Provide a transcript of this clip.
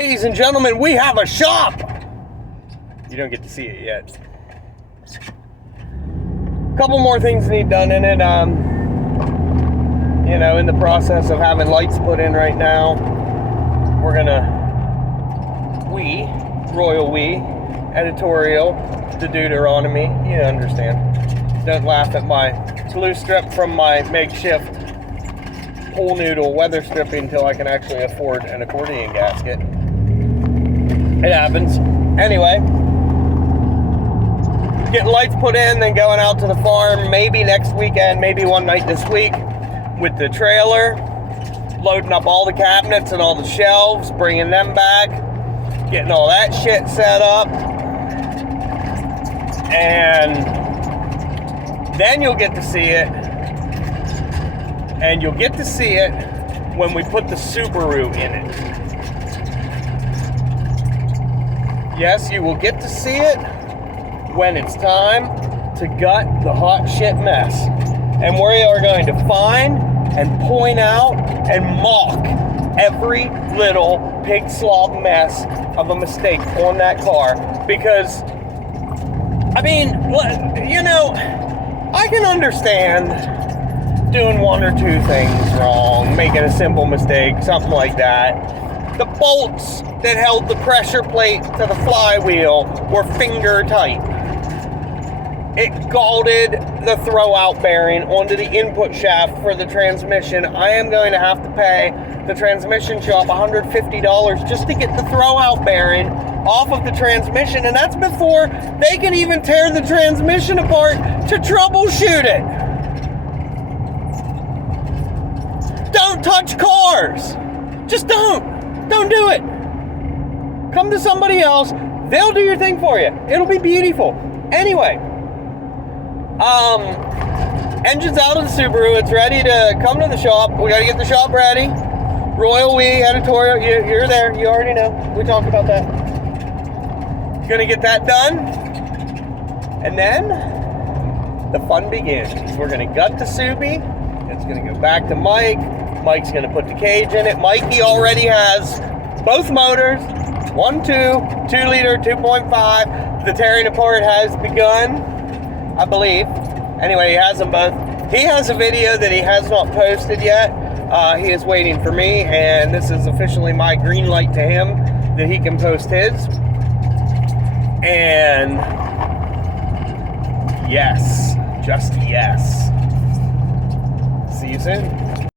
Ladies and gentlemen, we have a shop! You don't get to see it yet. Couple more things need done in it. In the process of having lights put in right now. We're gonna, Royal editorial to Deuteronomy. You understand. Don't laugh at my glue strip from my makeshift pool noodle weather stripping until I can actually afford an accordion gasket. It happens. Anyway, getting lights put in, then going out to the farm maybe next weekend, maybe one night this week with the trailer, loading up all the cabinets and all the shelves, bringing them back, getting all that shit set up, and then you'll get to see it, and you'll get to see it when we put the Subaru in it. Yes, you will get to see it when it's time to gut the hot shit mess. And we are going to find and point out and mock every little pig slop mess of a mistake on that car. Because, I can understand doing one or two things wrong, making a simple mistake, something like that. The bolts that held the pressure plate to the flywheel were finger tight. It galded the throwout bearing onto the input shaft for the transmission. I am going to have to pay the transmission shop $150 just to get the throwout bearing off of the transmission, and that's before they can even tear the transmission apart to troubleshoot it. Don't touch cars. Just don't. Don't do it. Come to somebody else. They'll do your thing for you. It'll be beautiful. Anyway, engine's out of the Subaru. It's ready to come to the shop. We got to get the shop ready. Royal editorial. You're there. You already know. We talked about that. Gonna get that done. And then the fun begins. We're gonna gut the Subi. It's gonna go back to Mike. Mike's going to put the cage in it. Mikey already has both motors, 1.2, 2 liter, 2.5. The tearing apart has begun, I believe. Anyway, he has them both. He has a video that he has not posted yet. He is waiting for me, and this is officially my green light to him that he can post his. And yes, just yes. See you soon.